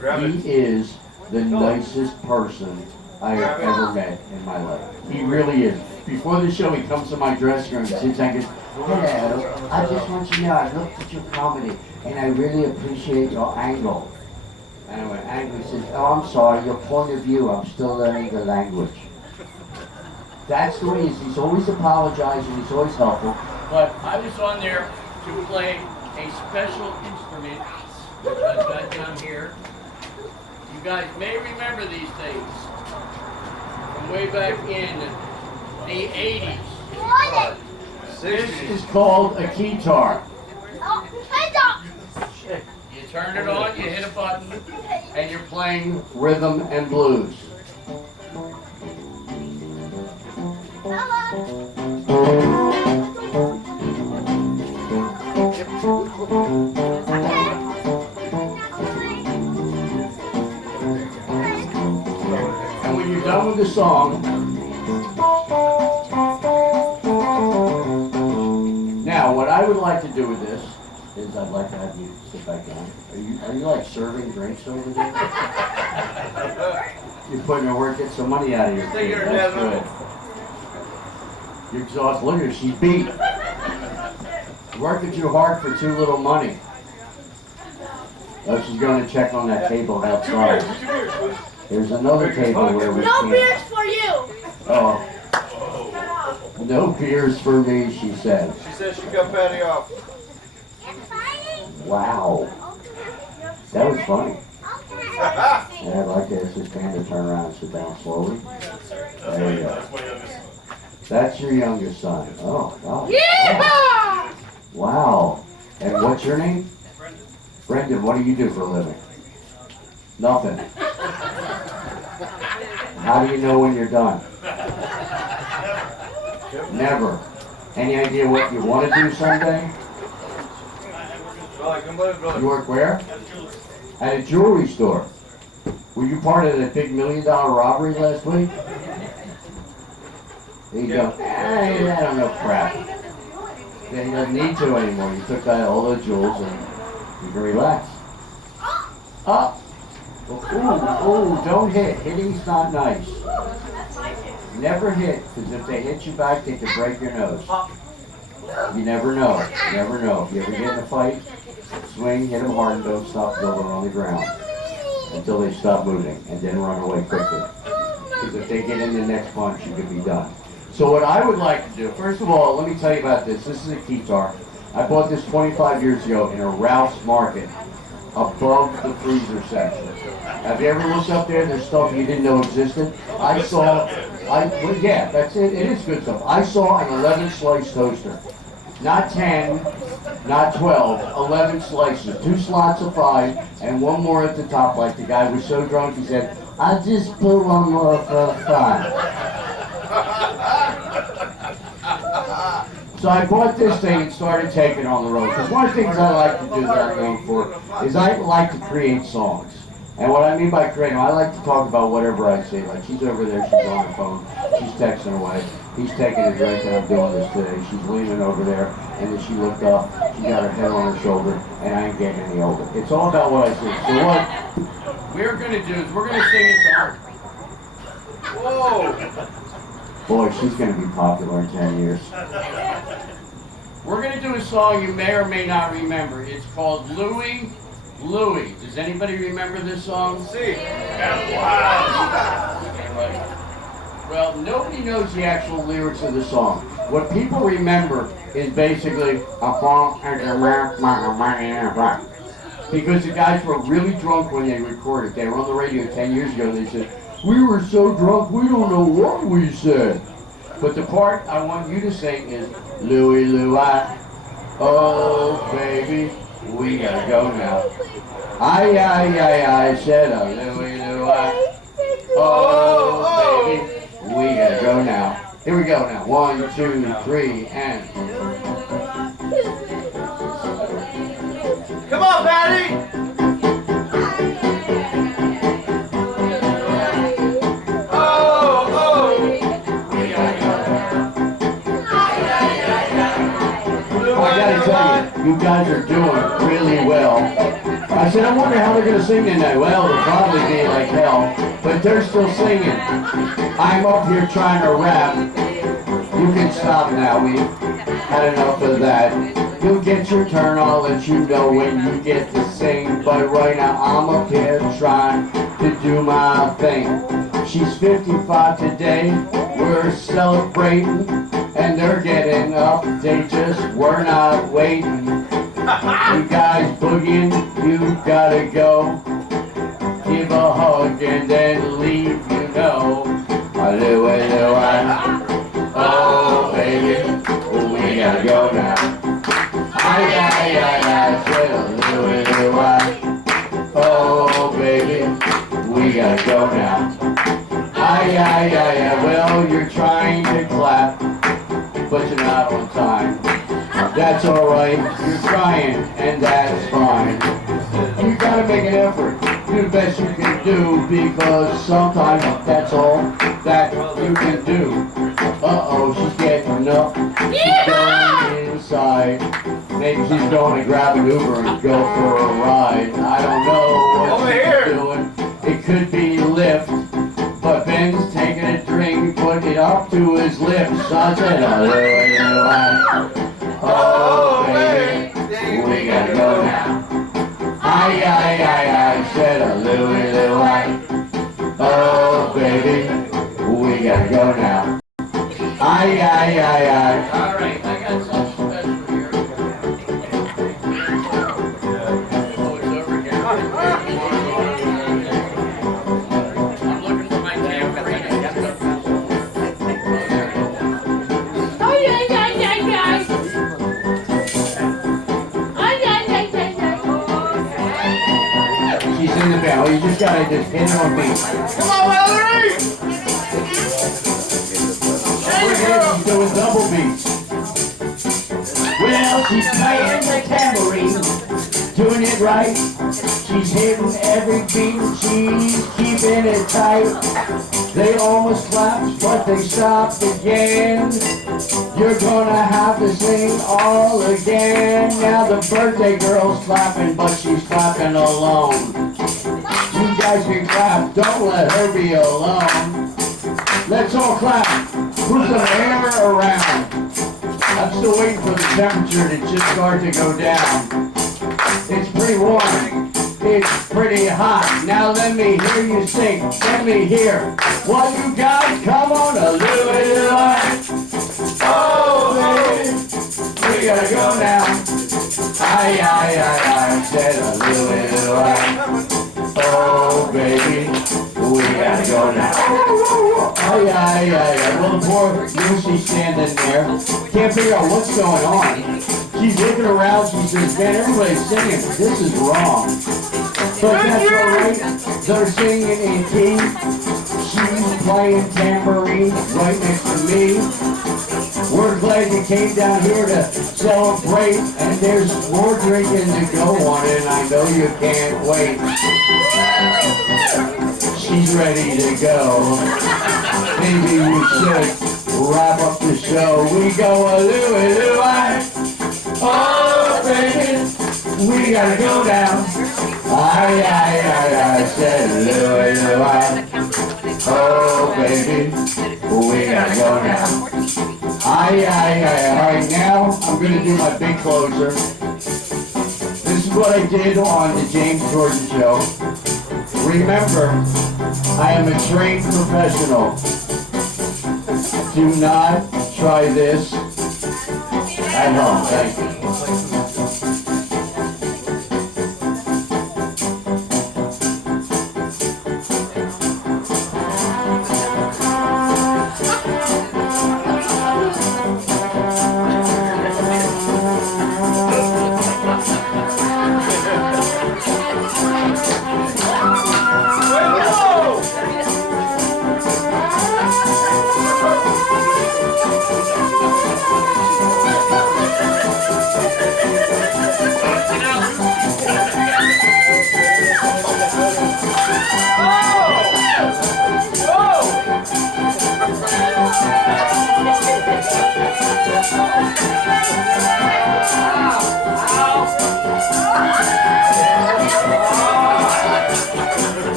He is the nicest person I have ever met in my life. He really is. Before the show, he comes to my dressing room and sits and goes, "Hello, I just want you to know I looked at your comedy and I really appreciate your angle." And I went, "Angle?" He says, "Oh, I'm sorry, your point of view, I'm still learning the language." That's the way he is. He's always apologizing, he's always helpful. But I was on there to play a special instrument, which I've got down here. You guys may remember these things from way back in the 80s. This is called a guitar. You turn it on, you hit a button, and you're playing rhythm and blues. And when you're done with the song, now what I would like to do with this is I'd like to have you sit back down. Are you like serving drinks over there? You're putting your work, get some money out of your food. That's good. You're exhausted. Look at her, she's beat. Working too hard for too little money. Oh, she's going to check on that table outside. There's another table where we No can't. beers for you! Oh. No beers for me, she said. She said she got Patty off. Wow. That was funny. Yeah, I'd like to ask this band to turn around and sit down slowly. There you go. That's your youngest son. Oh, God. Yeah! Wow. And what's your name? Brendan, what do you do for a living? Nothing. How do you know when you're done? Never. Any idea what you want to do someday? You work where? At a jewelry store. Were you part of that big $1 million robbery last week? There you go. I don't know crap. He doesn't need to anymore. You took out all the jewels and you can relax. Up. Oh, don't hit. Hitting's not nice. Never hit, because if they hit you back, they could break your nose. You never know. You never know. If you ever get in a fight, swing, hit them hard, and don't stop till they're on the ground until they stop moving, and then run away quickly. Because if they get in the next punch, you could be done. So what I would like to do, first of all, let me tell you about this. This is a guitar. I bought this 25 years ago in a Ralph's Market above the freezer section. Have you ever looked up there? There's stuff you didn't know existed. Well, yeah, that's it. It is good stuff. I saw an 11-slice toaster. Not 10, not 12, 11 slices. 2 slots of 5, and 1 more at the top. Like the guy was so drunk, he said, "I'll just put 1 more for fun." So I bought this thing and started taking on the road. Because one of the things I like to do that I'm known for is I like to create songs. And what I mean by creating, I like to talk about whatever I say. Like she's over there, she's on her phone, she's texting away. He's taking a drink and I'm doing this today. She's leaning over there and then she looked up, she got her head on her shoulder, and I ain't getting any older. It's all about what I say. So what we're going to do is we're going to sing a song. Whoa! Boy, she's going to be popular in 10 years. We're going to do a song you may or may not remember. It's called Louie, Louie. Does anybody remember this song? See. Wow. Well, nobody knows the actual lyrics of the song. What people remember is basically a funk and a rap. because the guys were really drunk when they recorded. They were on the radio 10 years ago. They said, "We were so drunk, we don't know what we said." But the part I want you to sing is, "Louie, Louie, oh baby, we gotta go now. I said a Louie, Louie, oh baby, we gotta go now." Here we go now. 1, 2, 3, and. Come on, Patty! I gotta tell you, you guys are doing really well. I said, I wonder how they're gonna sing tonight. Well, it'll probably be like hell, but they're still singing. I'm up here trying to rap. You can stop now. We've had enough of that. You'll get your turn. I'll let you know when you get to sing. But right now, I'm up here trying to do my thing. She's 55 today. We're celebrating. And they're getting up, they just were not waiting. You guys boogieing, you gotta go. Give a hug and then leave, you know. Louie, Louie, oh baby, we gotta go now. I said Louie, Louie, oh baby, we gotta go now. Well, you're trying to clap, but you're not on time. That's alright, you're trying, and that's fine. You gotta make an effort, do the best you can do, because sometimes that's all that you can do. Uh-oh, she's getting up, she's going inside. Maybe she's going to grab an Uber and go for a ride. I don't know what she's doing. It could be Lyft. But Ben's taking a drink, putting it up to his lips. I said, oh baby, we gotta go now. I said, Louie, Louie, oh baby, we gotta go now. All right, I got something special here. Oh, it's over here. In the bell, you just gotta just hit it on beat. Come on, Valerie! She's doing double beats. Well, she's playing the tambourine, doing it right. She's hitting every beat, she's keeping it tight. They almost clapped, but they stopped again. You're gonna have to sing all again. Now the birthday girl's clapping, but she's clapping alone. You guys can clap, don't let her be alone. Let's all clap, put some air around. I'm still waiting for the temperature to just start to go down. It's pretty warm, it's pretty hot. Now let me hear you sing, let me hear what you got. Come on, a Louie, oh baby, we gotta go now. I said a Louie, oh baby, we gotta go now. Well, the poor Lucy's standing there, can't figure out what's going on. She's looking around, she says, man, everybody's singing, this is wrong. But that's alright, they're singing in key. She's playing tambourine right next to me. We're glad you came down here to celebrate, and there's more drinking to go on, and I know you can't wait. She's ready to go. Maybe we should wrap up the show. We go a Louie, oh baby, we gotta go down. I said Louie, oh baby, we gotta go now. Alright, now I'm gonna do my big closer. This is what I did on the James Jordan Show. Remember, I am a trained professional. Do not try this at home. Thank you.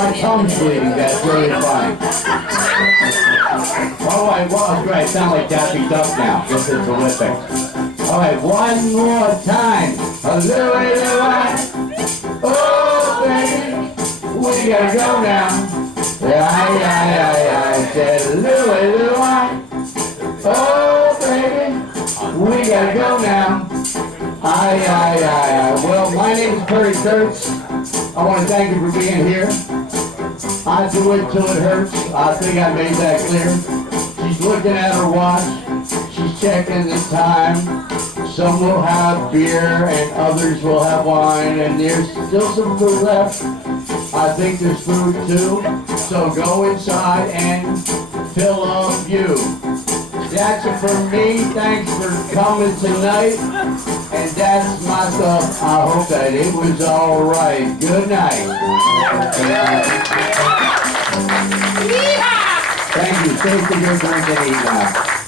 My tongue's bleeding, that's really funny. Alright, well, great, I sound like Daffy Duck now. This is terrific. Alright, one more time. Louie Louie. Oh, baby, we gotta go now. I said Louie Louie. Oh, baby, we gotta go now. Well, my name is Perry Kurtz. I want to thank you for being here. I do it till it hurts. I think I made that clear. She's looking at her watch. She's checking the time. Some will have beer and others will have wine, and there's still some food left. I think there's food too. So go inside and fill up you. That's it for me. Thanks for coming tonight. And that's my stuff. I hope that it was all right. Good night. Thank you. Take the good drink and eat now.